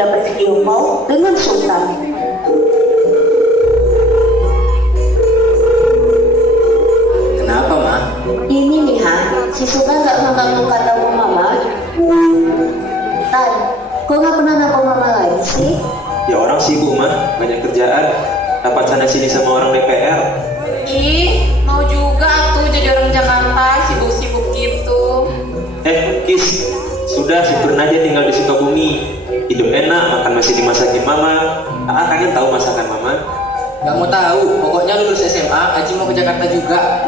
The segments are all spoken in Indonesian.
sudah bervideo call dengan Sultan. Kenapa, Ma? Ini nih, si Sultan gak ngangkat kata mama. Tan, kok gak pernah nelfon mama lagi sih? Ya orang sibuk, Ma. Banyak kerjaan. Dapat sana sini sama orang DPR. Ih, mau juga tuh jadi orang Jakarta, sibuk-sibuk gitu. Kis, sudah syukurin aja tinggal di Sukabumi. Hidup enak, makan masih dimasakin Mama. Kangen tahu masakan Mama. Gak mau tahu, pokoknya lulus SMA, Aji mau ke Jakarta juga.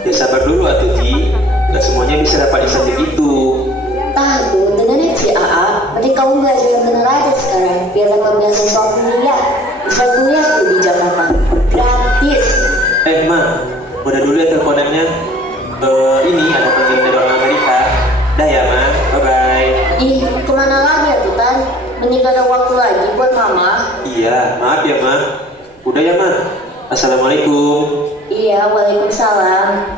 Ya sabar dulu atuh Ji. Gak semuanya bisa dapat insentif itu. Tahu, dengan si AA, nanti kamu belajar yang benar aja sekarang. Biar dapat beasiswa kuliah. Bisa kuliah tuh di Jakarta. Gratis. Ma, udah dulu ya teleponannya. Ini ada panggilan dari orang Amerika. Dah ya, Ma. Bye-bye. Ih, kemana lagi ya tuh, Tan? Mending gak ada waktu lagi buat mama. Iya, maaf ya, Ma. Udah ya, Ma. Assalamualaikum. Iya, waalaikumsalam.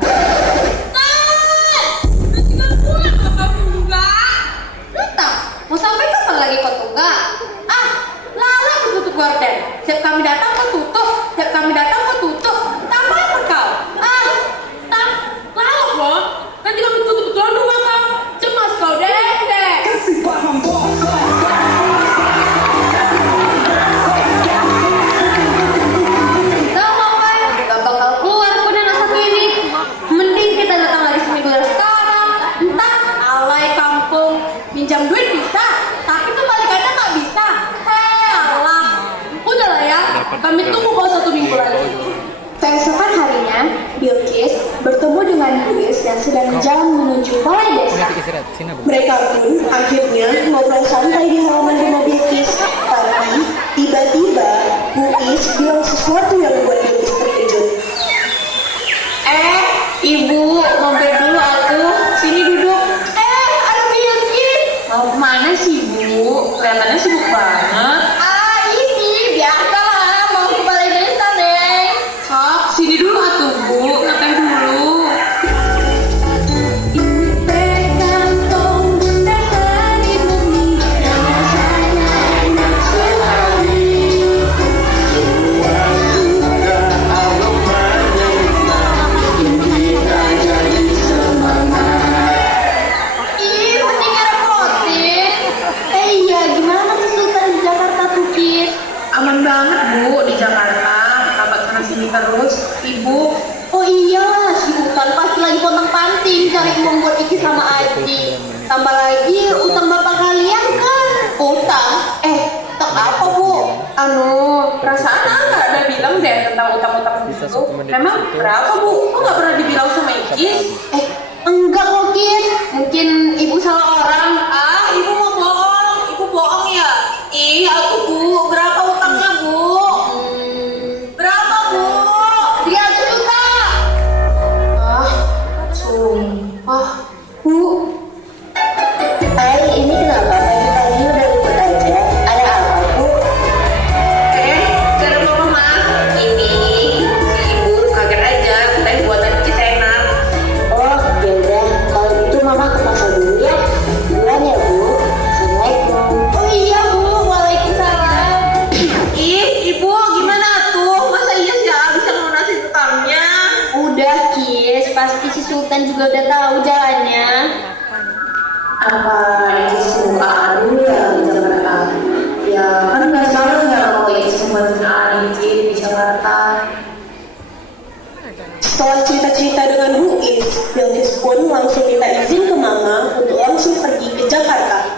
Mau sampai kapan lagi kau tunggak? Lala tutup gorden. Setiap kami datang kau tutup. Setiap kami datang kau tutup. Tambah apa kau? Lalu loh. Nanti kami tutup betulan rumah kau. Cemas kau deh. Tahu nggak, Wan? Gak bakal keluar pun anak satu ini. Mending kita datang lagi seminggu dari sekarang. Entah alay kampung. Minjam duit bisa, tapi kembalikannya nggak bisa. Allah. Udahlah ya, kami tunggu kau 1 minggu lagi. Keesokan harinya, Bilqis bertemu dengan Louis yang sedang berjalan menuju balai desa. Mereka pun akhirnya ngobrol santai di halaman rumah Bilqis. Tapi tiba-tiba Louis bilang sesuatu yang membuat Bilqis terkejut. Ibu, mampir dulu atuh. Sini duduk. Ada Bilqis. Mau kemana sih, Bu? Kelihatannya sibuk banget. Ini biasalah, mau ke balai desa, Neng. Sok, sini dulu atuh, Bu. Ngeteh dulu. Iya, gimana sih Sultan di Jakarta tuh, Kis? Aman banget, Bu, di Jakarta. Kabar sana sini terus. Ibu, Oh iyalah, si Sultan pasti lagi pontang-panting cari uang buat Iki sama Aji. Tambah lagi utang bapak kalian kan? Utang? Utang apa, Bu? perasaan nggak ada bilang deh tentang utang-utang itu. Memang berapa, Bu? Kok nggak pernah dibilang sama Ikis? Enggak kok, Kis. Mungkin ibu salah orang. Ibu mau bohong. Ibu bohong ya? Aku, Bu. Berapa utangnya, Bu? Berapa, Bu? 300 juta. Sumpah. Bu. Ini kenapa? Pagi-pagi udah ribut aja. Ada apa, Bu? Gak ada apa-apa, Ma. Ini si Ibu kaget aja. Teh buatan Ikis enak. Oh, yaudah. Kalau gitu Mama ke pasar dulu ya. Duluan ya, Bu. Assalamualaikum. Oh iya, Bu. Waalaikumsalam. Ibu, gimana tuh? Masa iya sih bisa melunasin utangnya? Udah, Kis. Pasti si Sultan juga udah tahu jalannya. Apa ini semua dulu ya di Jakarta? Ya, kan nggak salah ya kalau ini semua Arifin di Jakarta. Setelah cerita-cerita dengan Bu Is, Bilqis pun langsung minta izin ke Mama untuk langsung pergi ke Jakarta.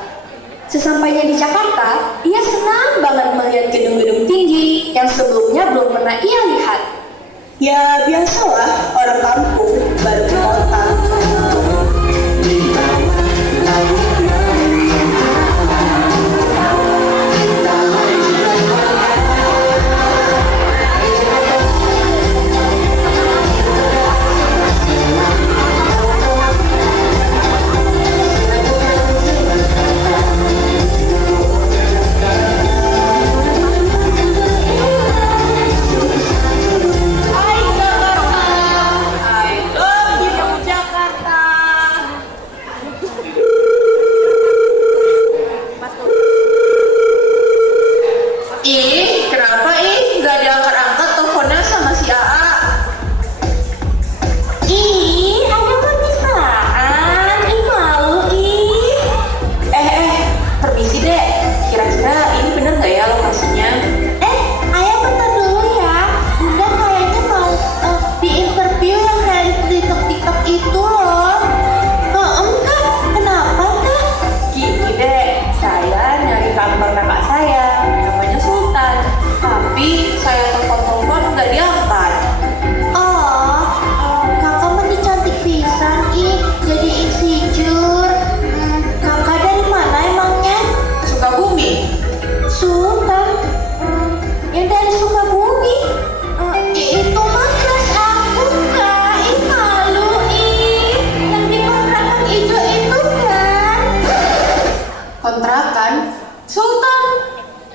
Sesampainya di Jakarta, ia senang banget melihat gedung-gedung tinggi yang sebelumnya belum pernah ia lihat. Ya biasalah, orang kampung baru ke kota. Hai Jakarta. Hai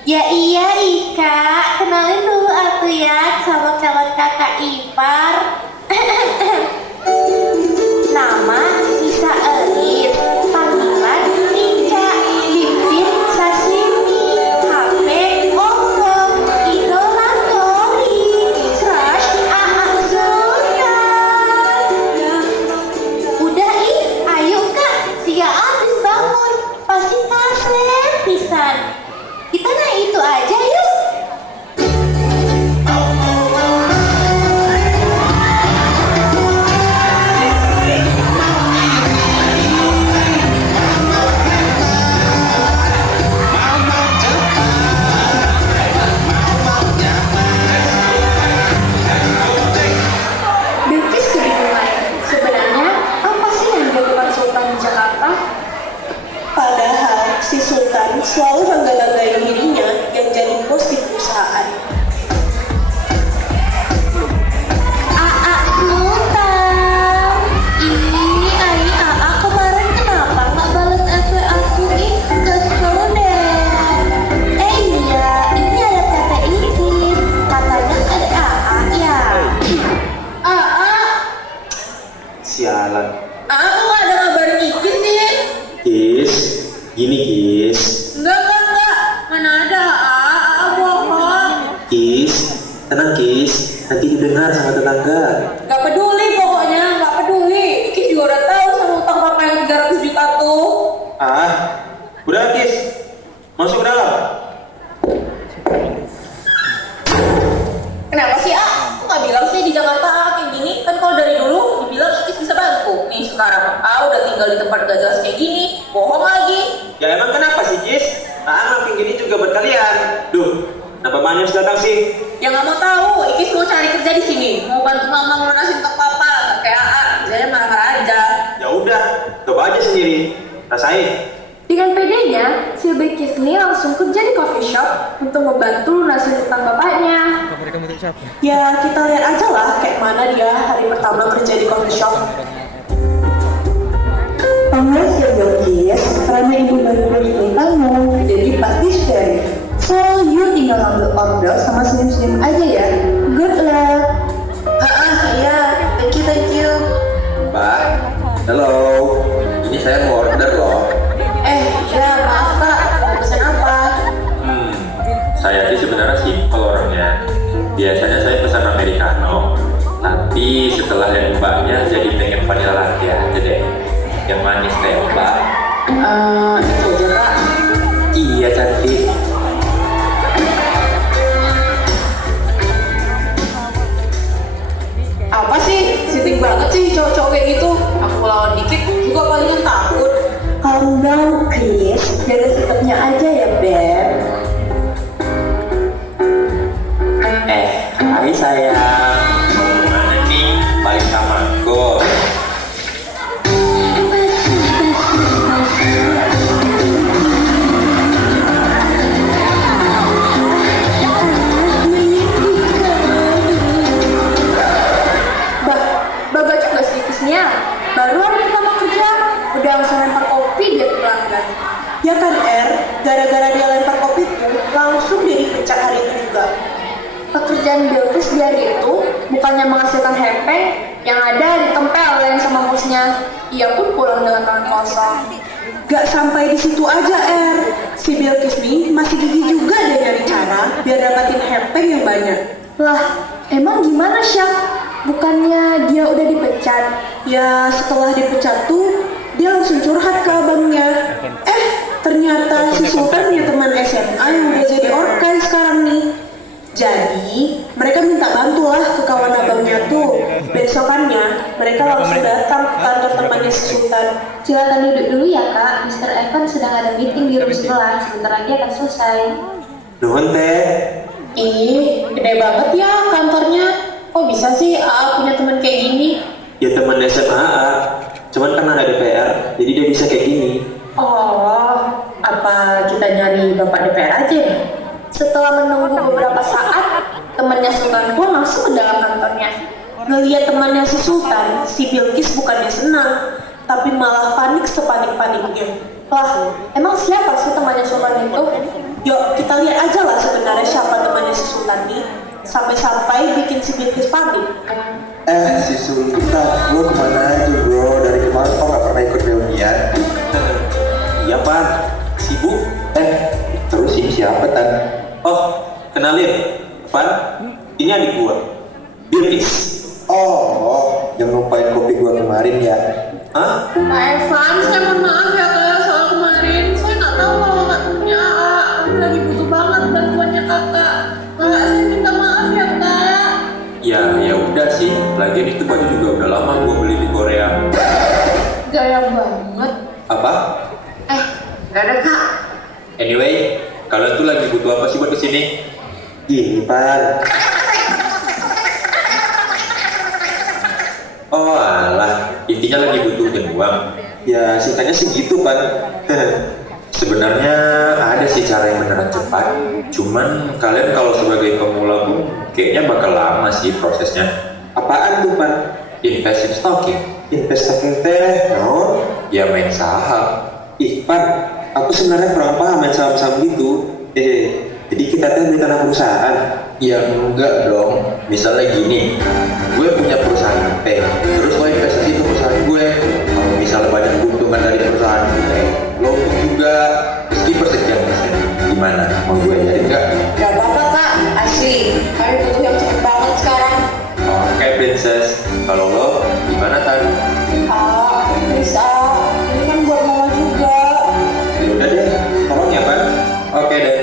Ya iya Ika, kenalin dulu aku ya sama calon kakak ipar. Nama Nisa Elis, panggilan Ica, bibit sashimi, HP Oppo, idola Tori, crush Aak Sultan. Udah ayo kak, sia abis bangun, pasti kasih pisan. Kita naik itu aja yuk. Bilkis kebingungan. Sebenarnya apa sih yang dilakukan Sultan di Jakarta? Padahal si Sultan selalu bangga-banggain dirinya yang jadi bos di perusahaan. Aak Sultan, ini Aak kemarin kenapa nggak balas SW aku nih? Kesel deh. Iya, ini ada kata Itis, katanya ada Aak ya. Aak, Sialan. aku nggak ada kabar Itis sih. Kis, gini Kis. Enggak, mana ada Aak bohong. Kis, tenang Kis. Nanti didengar sama tetangga. Gak peduli pokoknya, gak peduli. Ikis juga udah tahu sama utang papa yang 300 juta tuh. Ah, udah Kis. Masuk ke dalam. Kenapa sih Aku gak bilang sih di Jakarta kayak gini. Kan kalau dari dulu dibilang Ikis bisa bantu. Nih sekarang udah tinggal di tempat gak jelas kayak gini. Bohong lagi. Ya emang kenapa sih Kis? Makin gini juga buat kalian. Duh, kenapa Manyos datang sih? Ya gak mau tahu. Ikis mau cari kerja di sini. Mau bantu mama lunasin utang papa. Kayak Kerjanya marah-marah aja. Ya udah, coba aja sendiri. Rasain. Dengan pedenya, si Bilkis ini langsung kerja di coffee shop untuk membantu lunasin utang bapaknya. Ya kita lihat aja lah kayak mana dia hari pertama kerja di coffee shop. Panggil si Bilkis, karena ibu baru beli kamu, jadi pasti share. So you tinggal ambil order sama senyum-senyum aja ya. Good luck. Iya, thank you. Mbak, halo. Ini saya mau order loh. Ya maaf kak, mau pesan apa? Saya sih sebenarnya simpel orangnya. Biasanya saya pesan americano, tapi setelah yang mbaknya jadi pengen vanilla latte aja deh. Yang manis kayak mbak. Itu aja kak. Iya cantik. Apa sih? Siting banget sih cowok-cowok kayak gitu. Aku lawan dikit juga palingan takut. Calm down, Chris. Jaga sikapnya aja ya, Beb. Hai sayang, mau kemana nih? Balik sama aku. Bapak juga sih kisnya. Baru hari pertama kerja, udah langsung lempar kopi dia ke pelanggan. Ya kan, gara-gara dia lempar kopi tuh, langsung dia dipecat hari itu juga. Pekerjaan Bilkis di hari itu bukannya menghasilkan hempeng, yang ada ditempelin sama bosnya. Ia pun pulang dengan tangan kosong. Gak sampai di situ aja, Si Bilkis nih masih gigih juga dia nyari cara biar dapatin hempeng yang banyak. Lah, emang gimana, Syak? Bukannya dia udah dipecat? Ya, setelah dipecat tuh, dia langsung curhat ke abangnya. Ternyata si Sultan punya teman SMA yang udah jadi orkai sekarang nih. Jadi, mereka minta bantulah ke kawan abangnya tuh. Besokannya, mereka langsung datang ke kantor temannya si Sultan. Silakan duduk dulu ya kak, Mr. Evan sedang ada meeting di room sebelah, sebentar lagi akan selesai. Nuhun teh. Ih, gede banget ya kantornya. Kok bisa sih punya teman kayak gini? Ya teman SMA, cuman kan ada DPR, jadi dia bisa kayak gini. Oh, apa kita nyari bapak DPR aja ya? Setelah menunggu beberapa saat, temannya Sultan pun masuk ke dalam kantornya. Ngeliat temannya si Sultan, si Bilkis bukannya senang, tapi malah panik sepanik-paniknya. Lah, emang siapa sih temannya Sultan itu? Yuk, kita lihat aja sampai-sampai bikin si Bilkis panik. Si Sultan, lo kemana aja bro? Dari kemarin kok gak pernah ikut reunian? Iya Pan, sibuk. Terus ini siapa Tan? Oh, kenalin, Pan, ini adik gua, Bilkis. Oh, yang lupain kopi gua kemarin ya? Hah? Pak Evan, saya mohon maaf ya kak soal kemarin. Saya nggak tahu kalau nggak punya AA. Aku lagi butuh banget bantuannya kakak. Kak, saya minta maaf ya kak. Ya udah sih, lagian itu baju juga udah lama gua beli di Korea. Gaya banget. Apa? Gak ada kak. Anyway, kalian tuh lagi butuh apa sih buat kesini? Gini Pan, Oh alah, intinya lagi butuh uang. Ya singkatnya segitu Pan. Sebenarnya ada sih cara yang beneran cepat. Cuman kalian kalau sebagai pemula pun kayaknya bakal lama sih prosesnya. Apaan tuh Pan? Invest in stocking, Investasi teh, no? ya main saham. Ih Pan, aku sebenarnya kurang paham main saham-saham gitu. Jadi kita teh beli tanah perusahaan. Ya enggak dong. Misalnya gini, gue punya perusahaan P, terus gue investasi ke perusahaan gue. Kalau misalnya banyak keuntungan dari perusahaan gue, lo untung juga meski persekian%. Gimana? Mau gue ajarin nggak? Gak apa-apa kak, asli. Kalian butuh yang cepet banget sekarang. Oke princess, kalau lo gimana Tan? Bisa. Ini kan buat mama juga. Ya udah deh, tolong ya Pan. Oke deh,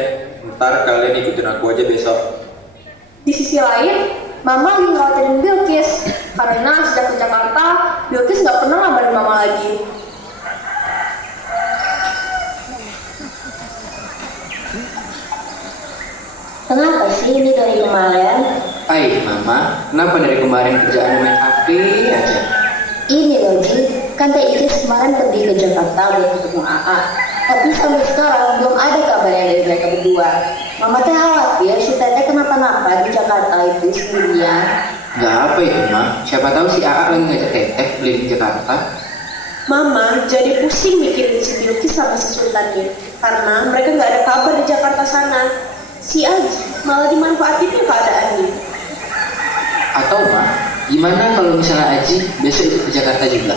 ntar kalian ikutin aku aja besok. Di sisi lain, Mama lagi khawatirin Bilkis karena sejak ke Jakarta, Bilkis nggak pernah ngabarin Mama lagi. Kenapa sih ini dari kemarin? Hai Mama, kenapa dari kemarin kerjaan main HP aja? Ini loh Ji, kan Teh Idris kemarin pergi ke Jakarta buat ketemu AA. Tapi sampai sekarang belum ada kabarnya dari mereka berdua. Mama teh khawatir si Teteh kenapa-napa di Jakarta itu sendirian. Gak apa itu Ma, siapa tahu si AA lagi ngajak Teteh keliling Jakarta. Mama jadi pusing mikirin si Bilkis sama si Sultannya karena mereka nggak ada kabar di Jakarta sana. Si Aji malah dimanfaatin keadaannya. Atau Ma, gimana kalau misalnya Aji besok ikut ke Jakarta juga?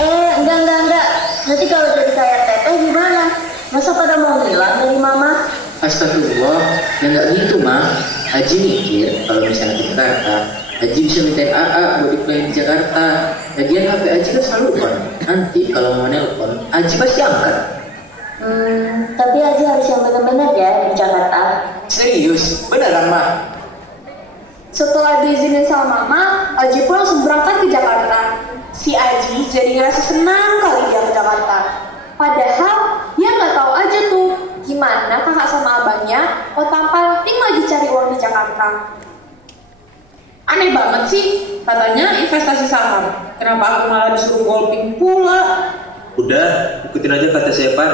Enggak. Nanti kalau jadi kayak Teteh gimana? Masa pada mau ngilang dari Mama? Astagfirullah, ya nggak gitu Ma. Aji mikir kalau misalnya ke Jakarta, Aji bisa mintain AA buat dipelain di Jakarta. Lagian HP Aji kan selalu on. Nanti kalau mau nelpon, Aji pasti angkat. Tapi Aji harus yang benar-benar ya di Jakarta. Serius, beneran Ma? Setelah diizinin sama Mama, Aji pun langsung berangkat ke Jakarta. Si Aji jadi ngerasa senang kali dia ke Jakarta. Padahal dia nggak tahu aja tuh gimana kakak sama abangnya kok tampil lagi cari uang di Jakarta. Aneh banget sih, katanya investasi saham. Kenapa aku malah disuruh golping pula? Udah, ikutin aja kata saya Pan.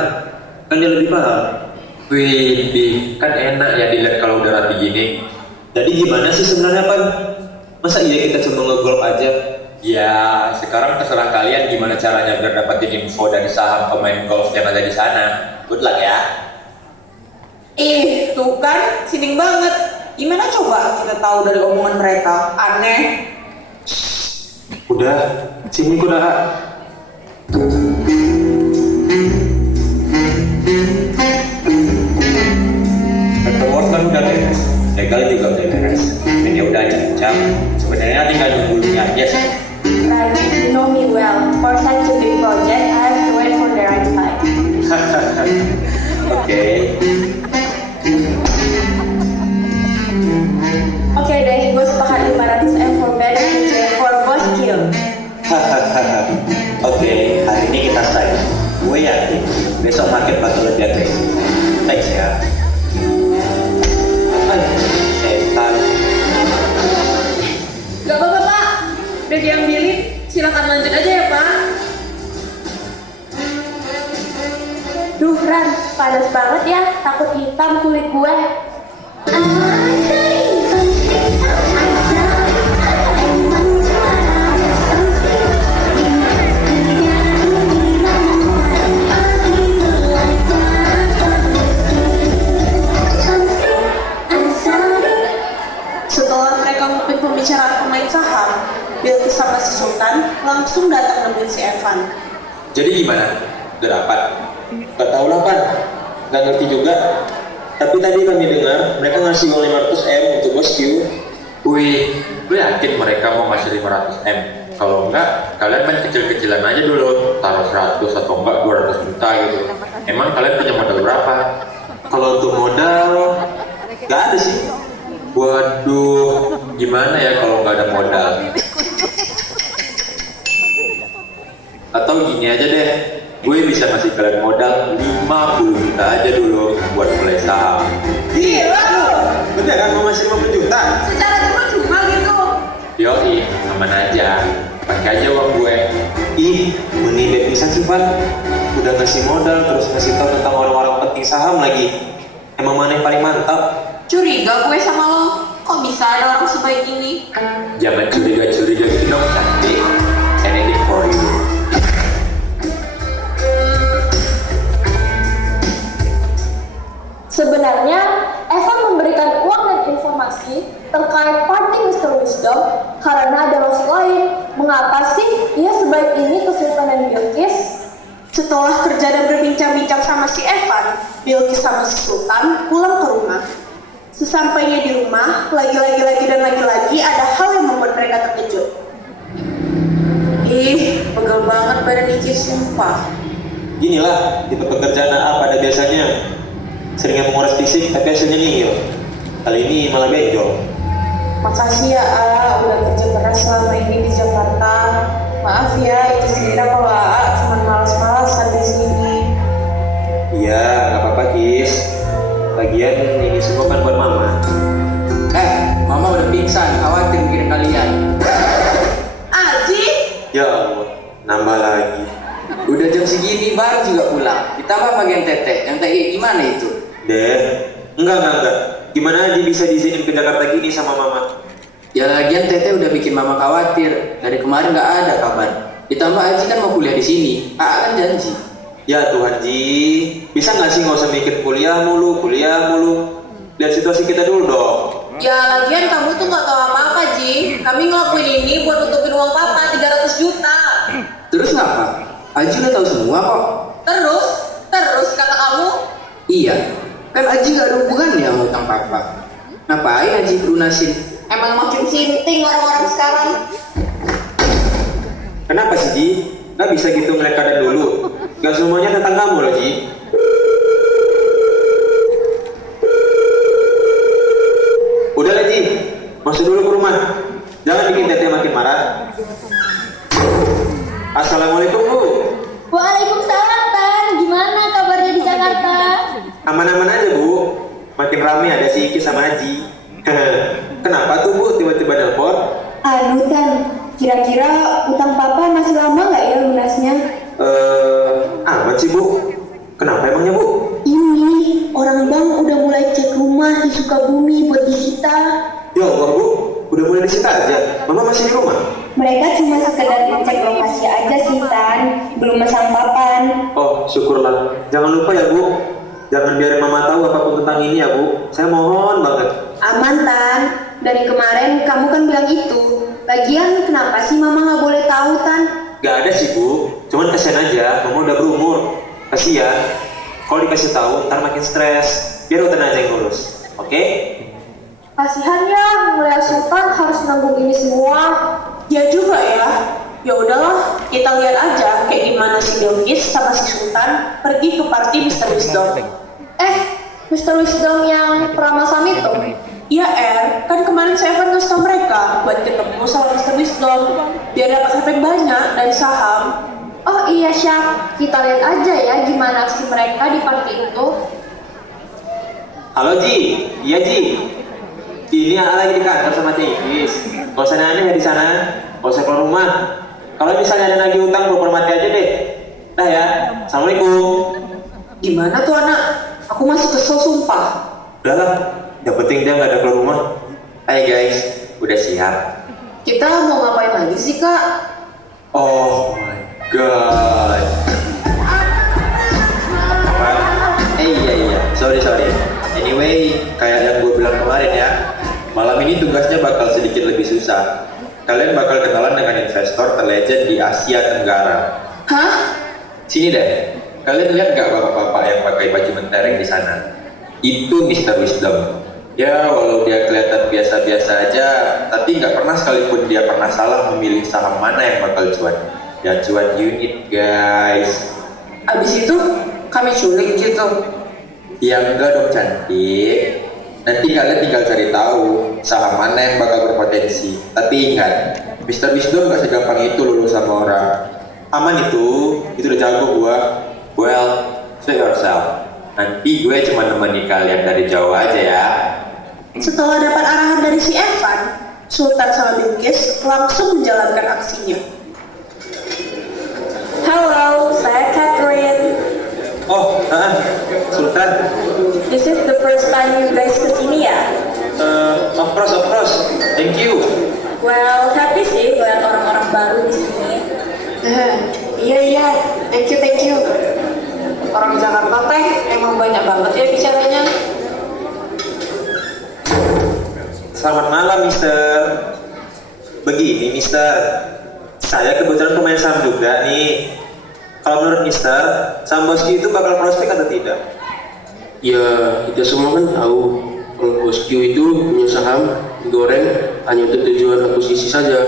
Kan dia lebih paham. Wih, kan enak ya dilihat kalau udah rapi gini. Jadi gimana sih sebenarnya Pan? Masa iya kita cuma ngegolf aja? Ya, sekarang terserah kalian gimana caranya biar dapetin info dari saham pemain golf yang ada di sana. Good luck ya. Tuh kan, sining banget. Gimana coba kita tahu dari omongan mereka? Aneh. Udah, sini gua udah. Paperwork kan udah beres, legal juga udah beres. Dan ya udah diucap. Sebenarnya tinggal nunggunya aja sih. Right, you know me well. For such a big project, I have to wait for the right time. Oke. Oke deh, gue sepakat 500M for better future for both skill. Oke, hari ini kita sign. Gue yakin besok market bakal lebih agresif. Thanks ya. Setan. Gak apa-apa Pak, udah diambilin. Silakan lanjut aja ya Pak. Duh Ran, panas banget ya, takut hitam kulit gue. Setelah langsung datang nemuin si Evan. Jadi gimana? Udah dapat? Gak tau lah Pan, gak ngerti juga. Tapi tadi kami dengar mereka ngasih uang 500M untuk bosku. Wih, gue yakin mereka mau ngasih 500M. Kalau enggak, kalian main kecil-kecilan aja dulu, taruh 100 atau enggak 200 juta gitu. Emang kalian punya modal berapa? Kalau untuk modal, gak ada sih. Waduh, gimana ya kalau nggak ada modal? Atau gini aja deh, gue bisa ngasih kalian modal 50 juta aja dulu buat mulai saham. Gila! Beneran mau ngasih 50 juta? Secara cuma-cuma gitu. Yoi, aman aja, pakai aja uang gue. Ih, mending bisa sih Pan. Udah ngasih modal terus ngasih tahu tentang orang-orang penting saham lagi. Emang mana yang paling mantap? Curiga gue sama lo, kok bisa ada orang sebaik ini? Jangan curiga-curiga gitu dong, cantik. Anything for you. Sebenarnya, Evan memberikan uang dan informasi terkait party Mr. Wisdom karena ada maksud lain. Mengapa sih ia sebaik ini ke Sultan dan Bilqis? Setelah kerja dan berbincang-bincang sama si Evan, Bilqis sama si Sultan pulang ke rumah. Sesampainya di rumah, lagi-lagi ada hal yang membuat mereka terkejut. Ih, pegel banget badan Icis, sumpah. Ginilah tipe pekerjaan AA pada biasanya. Seringnya menguras fisik tapi hasilnya nihil. Kali ini malah benjol. Makasih ya A, udah kerja keras selama ini di Jakarta. Maaf ya, itu kira kalau A cuma malas-malasan di sini. Iya, gak apa-apa Kis. Lagian ini semua kan buat Mama. Mama udah pingsan, khawatir mikirin kalian. Aji? Ya Allah, nambah lagi. Udah jam segini baru juga pulang. Ditambah bagian Tete, yang tadi gimana itu? Deh, enggak. Gimana aja bisa diizinin ke Jakarta gini sama Mama? Ya lagian Tete udah bikin Mama khawatir. Dari kemarin nggak ada kabar. Ditambah Aji kan mau kuliah di sini. Kan janji. Ya Tuhan Ji, bisa nggak sih nggak usah mikir kuliah mulu. Lihat situasi kita dulu dong. Ya lagian kamu tuh gak tahu apa-apa Ji. Kami ngelakuin ini buat nutupin uang papa 300 juta. Terus ngapa? Aji udah tahu semua kok. Terus kata kamu? Iya, kan Aji nggak ada hubungannya sama utang papa. Ngapain Aji lunasin? Emang makin sinting orang-orang sekarang. Kenapa sih Ji? Nggak bisa gitu ngeliat keadaan dulu. Gak semuanya tentang kamu loh Ji. Udah lah Ji, masuk dulu ke rumah. Jangan bikin Tete makin marah. Assalamualaikum Bu. Waalaikumsalam, Tan. Gimana kabarnya di Jakarta? Aman-aman aja Bu. Makin rame ada si Iki sama Aji. Kenapa tuh Bu tiba-tiba nelpon? Anu, Tan. Kira-kira utang papa masih lama nggak ya lunasnya? Amat sih Bu. Kenapa emangnya Bu? Ini, orang bank udah mulai cek rumah di Sukabumi buat disita. Ya Allah Bu, udah mulai disita aja. Mama masih di rumah? Mereka cuma sekedar ngecek lokasi aja sih, Tan. Belum masang papan. Oh, syukurlah. Jangan lupa ya Bu. Jangan biarin Mama tahu apapun tentang ini ya Bu. Saya mohon banget. Aman, Tan. Dari kemarin kamu kan bilang itu. Lagian kenapa sih Mama nggak boleh tahu, Tan? Gak ada sih Bu. Cuman kasihan aja. Mama udah berumur. Kasihan. Kalau dikasih tahu, ntar makin stres. Biar udah aja yang ngurus. Oke? Kasihan ya, melihat Sultan harus nanggung ini semua. Ya juga ya. Ya udahlah, kita lihat aja kayak gimana si Bilqis sama si Sultan pergi ke party Mr. Wisdom. Mr. Wisdom yang pernah masam itu? Iya kan kemarin saya kan ngasih tau mereka buat ketemu sama Mr. Wisdom biar dapat HP banyak dari saham. Oh iya, Syak. Kita lihat aja ya gimana aksi mereka di party itu. Halo Ji. Iya Ji. Ini AA lagi di kantor sama Tigis. Gak usah nanya ya di sana. Gak usah keluar rumah. Kalau misalnya ada lagi utang, gue mati aja deh. Dah ya. Assalamualaikum. Gimana tuh anak? Aku masih kesel sumpah. Udah lah. Yang penting dia gak ada keluar rumah. Hai guys, udah siap? Kita mau ngapain lagi sih kak? Oh my god. Apaan? Iya. Sorry. Anyway, kayak yang gue bilang kemarin ya. Malam ini tugasnya bakal sedikit lebih susah. kalian bakal kenalan dengan investor terlegend di Asia Tenggara. Hah? Sini deh, kalian lihat gak bapak-bapak yang pakai baju mentereng di sana? Itu Mr. Wisdom. Ya, walau dia kelihatan biasa-biasa aja, tapi nggak pernah sekalipun dia pernah salah memilih saham mana yang bakal cuan. Ya cuan unit, guys. Abis itu kami culik gitu. Ya enggak dong cantik. Nanti kalian tinggal cari tahu saham mana yang bakal berpotensi. Tapi ingat, Mr. Wisdom gak segampang itu lulus sama orang. Aman itu udah jago gua. Well, show yourself. Nanti gue cuma nemani kalian dari jauh aja ya. Setelah dapat arahan dari si Evan, Sultan sama Bilqis langsung menjalankan aksinya. Halo, saya Catherine. Oh, Sultan. This is the first time you guys kesini ya? Of course. Thank you. Well, happy sih lihat orang-orang baru di sini. Iya, thank you. Orang Jakarta teh emang banyak banget ya bicaranya. Selamat malam, Mister. Begini, Mister. Saya kebetulan pemain saham juga nih. Kalau menurut Mister, saham Bosku itu bakal prospek atau tidak? Ya, kita semua kan tahu kalau Bosku itu punya saham digoreng hanya untuk tujuan akuisisi saja.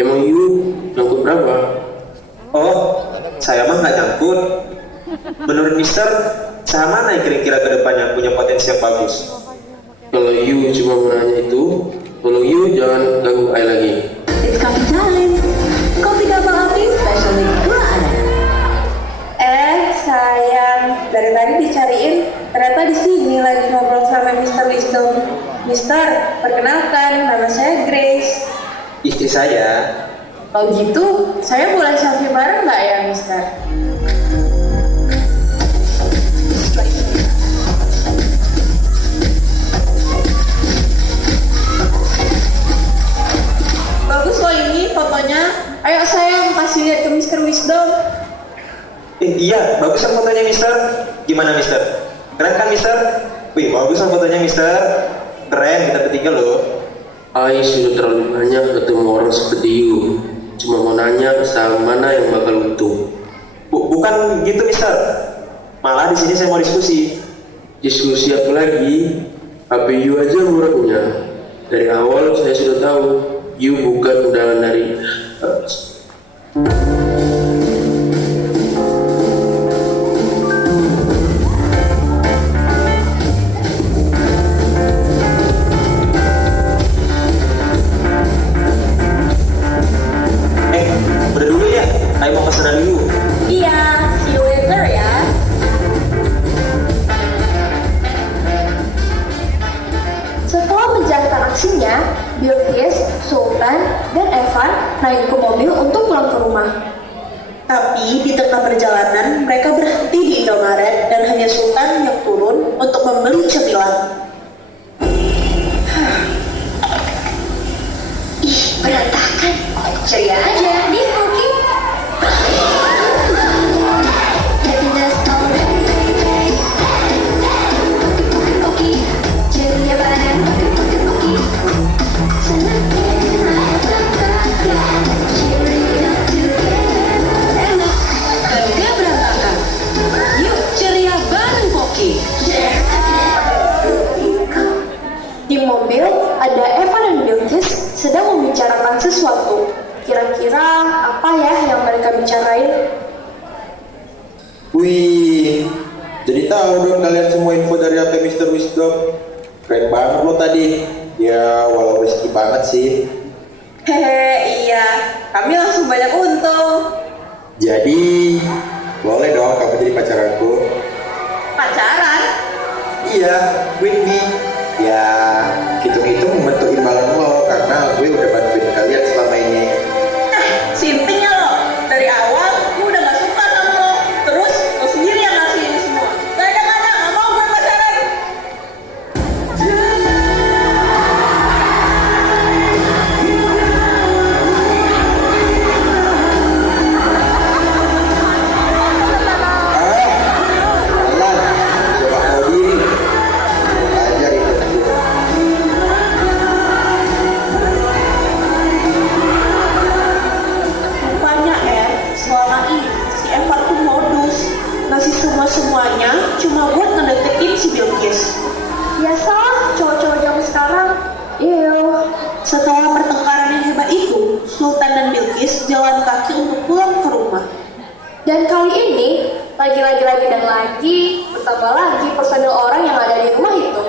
Emang you nyangkut berapa? Oh, saya mah nggak nyangkut. Menurut Mister, saham mana yang kira-kira ke depannya punya potensi yang bagus? Kalau you cuma mau nanya itu, tolong you jangan ganggu I lagi. It's coffee time. Kopi Kapal Api special with gula Anda. Sayang, dari tadi dicariin, ternyata di sini lagi ngobrol sama Mr. Wisdom. Mister, perkenalkan, nama saya Grace. Istri saya. Kalau gitu, saya boleh selfie bareng nggak ya, Mister? Bagus loh ini fotonya. Ayo sayang, kasih lihat ke Mr. Wisdom. Iya, bagus kan fotonya, Mister. Gimana, Mister? Keren kan, Mister? Wih, bagus kan fotonya, Mister. Keren, kita bertiga loh. I sudah terlalu banyak ketemu orang seperti you. Cuma mau nanya saham mana yang bakal untung. Bukan gitu, Mister. Malah di sini saya mau diskusi. Diskusi apa lagi? HP you aja murah punya. Dari awal saya sudah tahu you bukan undangan dari Udah dulu ya. Ayo mau pesanan dulu. Iya, see you later ya. Setelah menjalankan aksinya, Bilqis, Sultan, dan Evan naik ke mobil untuk pulang ke rumah. Tapi di tengah perjalanan, mereka berhenti di Indomaret dan hanya Sultan yang turun untuk membeli cemilan. Berantakan. Ceria aja, di Koki. Ceria banget. Enggak berantakan. Yuk ceria bareng Koki. Di mobil, ada Evan dan Bilqis sedang membicarakan sesuatu. Kira-kira apa ya yang mereka bicarain? Wih, jadi tahu dong kalian semua info dari HP Mr. Wisdom. Keren banget lo tadi. Ya, walau rezeki banget sih. Hehe, iya. Kami langsung banyak untung. Jadi, boleh dong kamu jadi pacar aku? Pacaran? Iya, with me. Ya, hitung-hitung membentuk imbalan lo karena gue udah bantuin kalian selama ini. Sintingnya lo. Dari awal, gue udah gak suka sama lo. Terus, lo sendiri yang ngasih ini semua. Gak ada, gak mau gue pacaran. Jalan, coba kau diri. Ajar ikut gue. sekarang. Setelah pertengkaran yang hebat itu, Sultan dan Bilqis jalan kaki untuk pulang ke rumah. Dan kali ini, lagi dan lagi, bertambah lagi personil orang yang ada di rumah itu.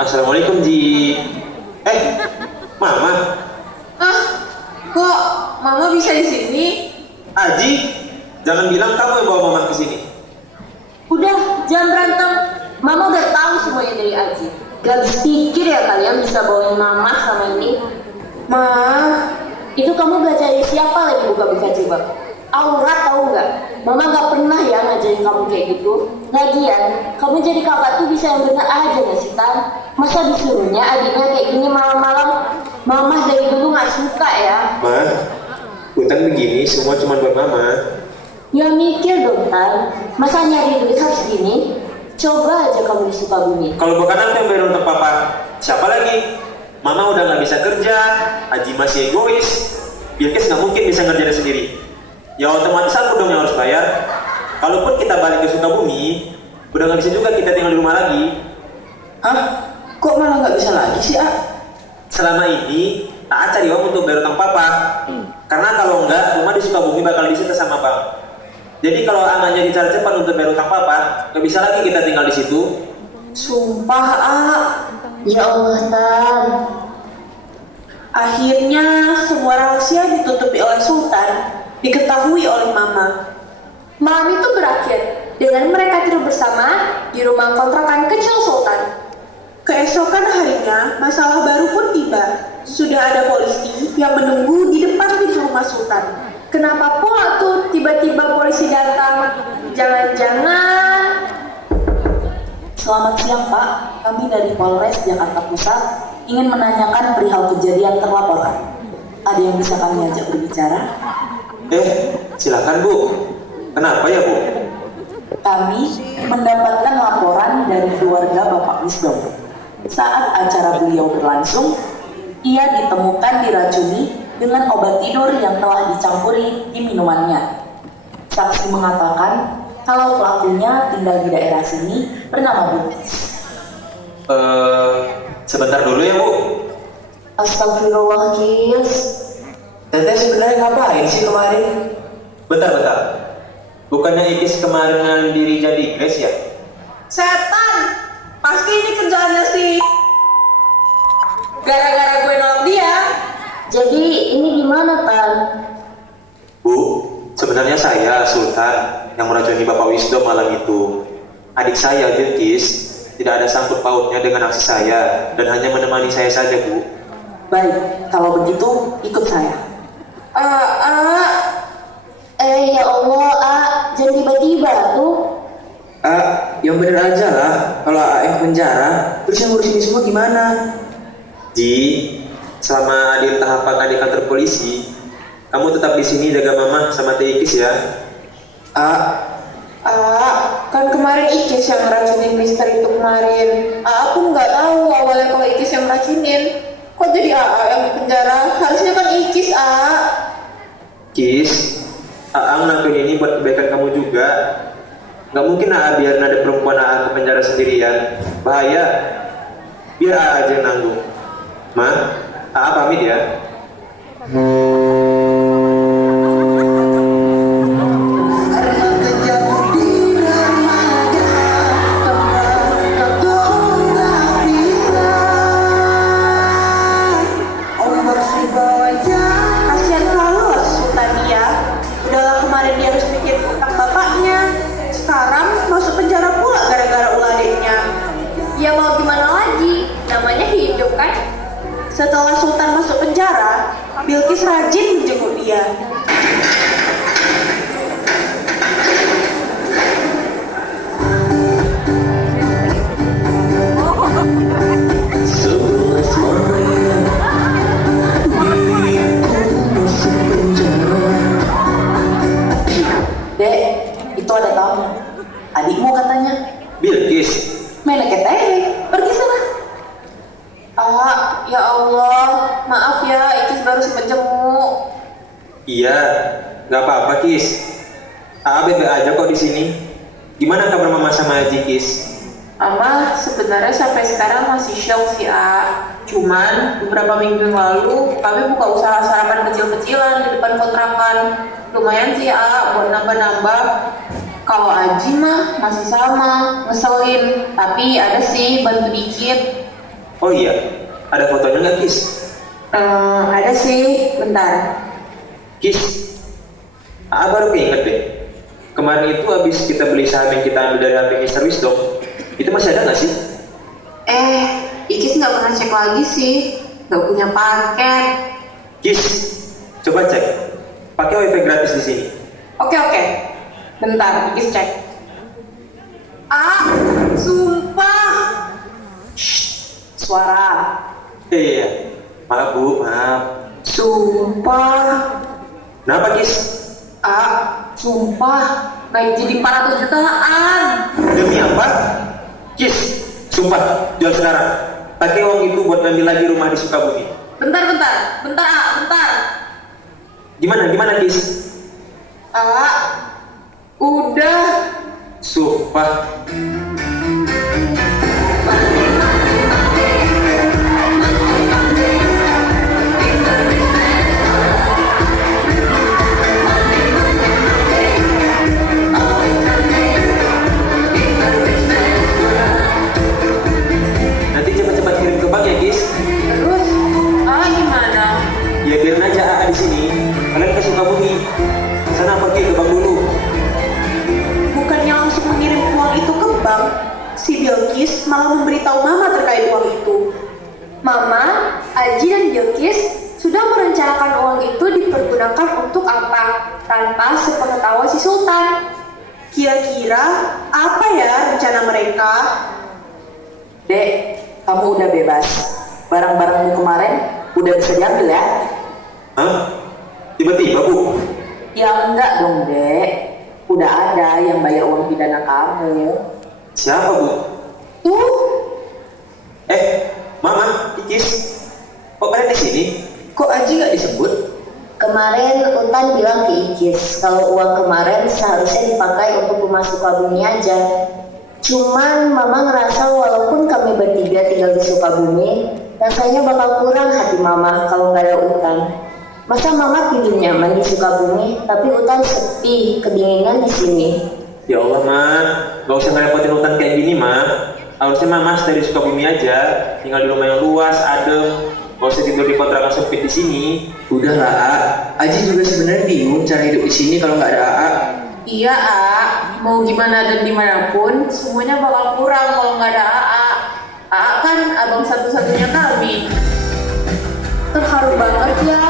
Assalamualaikum Ji. Mama. Kok Mama bisa di sini? Aji, jangan bilang kamu yang bawa mama ke sini. Udah, jangan berantem. Mama udah tahu semuanya dari Aji. Gak habis pikir ya kalian bisa bawain mama sama ini. Ma, Itu kamu belajar dari siapa lagi buka-buka jilbab? Aurat tahu nggak? Mama nggak pernah ya ngajarin kamu kayak gitu. Lagian, kamu jadi kakak tuh bisa yang benar aja nggak sih Tan? Masa disuruhnya adiknya kayak gini malam-malam? Mama dari dulu nggak suka ya. Ma, hutan begini semua cuma buat mama. Ya mikir dong Tan. Masa nyari duit harus gini? Coba aja kamu di Sukabumi. Kalau bukan aku yang bayar untuk papa, siapa lagi? Mama udah nggak bisa kerja, Aji masih egois, Bilqis nggak mungkin bisa ngerjain sendiri. Ya otomatis aku dong yang harus bayar. Kalaupun kita balik ke Sukabumi, udah nggak bisa juga kita tinggal di rumah lagi. Hah? Kok malah nggak bisa lagi sih, Selama ini, tak cari uang untuk bayar utang papa. Karena kalau enggak, rumah di Sukabumi bakal disita sama bang. Jadi kalau anaknya dicari cepat untuk bayar utang papa, nggak bisa lagi kita tinggal di situ. sumpah Ya Allah Tan. Akhirnya semua rahasia ditutupi oleh Sultan, diketahui oleh Mama. Malam itu berakhir dengan mereka tidur bersama di rumah kontrakan kecil Sultan. Keesokan harinya, masalah baru pun tiba. Sudah ada polisi yang menunggu di depan pintu rumah Sultan. Kenapa pula tuh tiba-tiba polisi datang? Jangan-jangan... Selamat siang Pak, kami dari Polres Jakarta Pusat ingin menanyakan perihal kejadian terlaporkan. Ada yang bisa kami ajak berbicara? Silakan Bu. Kenapa ya Bu? Kami mendapatkan laporan dari keluarga Bapak Wisdom. Saat acara beliau berlangsung, ia ditemukan diracuni dengan obat tidur yang telah dicampuri di minumannya. Saksi mengatakan kalau pelakunya tinggal di daerah sini bernama Bilqis. Sebentar dulu ya Bu. Astagfirullah, Kis. Teteh sebenarnya ngapain sih kemarin? Bentar. Bukannya Ikis kemarin ngambil diri jadi Grace ya? Setan! Pasti ini kerjaannya sih. Gara-gara gue nolak dia. Jadi ini gimana, Tan? Bu, sebenarnya saya, Sultan, yang meracuni Bapak Wisdom malam itu. Adik saya, Bilqis, tidak ada sangkut pautnya dengan aksi saya dan hanya menemani saya saja, Bu. Baik, kalau begitu ikut saya. Ya Allah, jangan tiba-tiba tuh. Yang bener aja lah. Kalau yang penjara, terus yang ngurus ini semua gimana? Ji, selama Adil tahapan di kantor polisi, kamu tetap di sini jaga Mama sama Teh Ikis ya. Kan kemarin Ikis yang ngeracunin Mister itu kemarin. Pun nggak tahu awalnya kalau Ikis yang ngeracunin. Kok jadi yang di penjara? Harusnya kan Ikis, Kis, ngelakuin ini buat kebaikan kamu juga. Gak mungkin biarin ada perempuan ke penjara sendirian. Bahaya. Biar aja yang nanggung. Ma, pamit ya. Kasihan kalau Sultan dia. Udahlah kemarin dia harus mikir tentang bapaknya. Sekarang masuk penjara pula gara-gara ulah adiknya. Ya mau gimana lagi? Namanya hidup kan? Setelah Sultan masuk penjara, Bilqis rajin menjenguk dia. Dek, itu ada tamu. Adikmu katanya. Bilqis, Main ketek, pergi sana. Ya Allah, maaf ya, Ikis baru sempat jenguk. iya, nggak apa-apa Kis. Bebe aja kok di sini. Gimana kabar Mama sama Aji Kis? Ama sebenarnya sampai sekarang masih shock sih, A. Cuman beberapa minggu yang lalu kami buka usaha sarapan kecil-kecilan di depan kontrakan. Lumayan sih, A, buat nambah-nambah. Kalau Aji mah masih sama, ngeselin. Tapi ada sih bantu dikit. Oh iya, ada fotonya nggak, Kis? Ada sih, bentar. Kis, baru keinget deh. Kemarin itu habis kita beli saham yang kita ambil dari HP Mr. Wisdom, itu masih ada nggak sih? Ikis nggak pernah cek lagi sih. Nggak punya paket. Kis, coba cek. Pakai wifi gratis di sini. Oke. Bentar, Ikis cek. Sumpah. Shh, suara. Iya, maaf Bu, maaf. Sumpah. Kenapa, Kis? Sumpah. Naik jadi 400 jutaan. Demi apa? Kis, sumpah, jual sekarang. Pakai uang itu buat ngambil lagi rumah di Sukabumi. Bentar. Gimana, Kis? Udah. Sumpah. Nanti cepat-cepat kirim ke bank ya, Kis. Terus, gimana? Ya biarin aja AA di sini. Kalian ke Sukabumi. Sana pergi ke bank dulu. Bukannya langsung mengirim uang itu ke bank, si Bilkis malah memberitahu Mama terkait uang itu. Mama, Aji dan Bilkis sudah merencanakan uang itu dipergunakan untuk apa tanpa sepengetahuan si Sultan. Kira-kira apa ya rencana mereka? Dek, kamu udah bebas. Barang-barangmu kemarin udah bisa diambil ya? Hah? Tiba-tiba, Bu? Ya enggak dong, Dek. Udah ada yang bayar uang pidana kamu. Siapa, Bu? Mama, Ikis, kok kalian di sini? Kok Aji nggak disebut? Kemarin Utan bilang ke Ikis kalau uang kemarin seharusnya dipakai untuk rumah Sukabumi aja. Cuman Mama ngerasa walaupun kami bertiga tinggal di Sukabumi, rasanya bakal kurang hati Mama kalau nggak ada Utan. Masa Mama pingin nyaman di Sukabumi, tapi Utan sepi, kedinginan di sini. Ya Allah, Ma, gak usah ngerepotin Utan kayak gini, Ma. Harusnya Mama stay di Sukabumi aja, tinggal di rumah yang luas, adem. Gak usah tidur di kontrakan sempit di sini. Udah lah, A. Aji juga sebenarnya bingung cara hidup di sini kalau nggak ada AA. Iya, mau gimana dan dimanapun, semuanya bakal kurang kalau nggak ada AA. AA kan abang satu-satunya kami. Terharu banget ya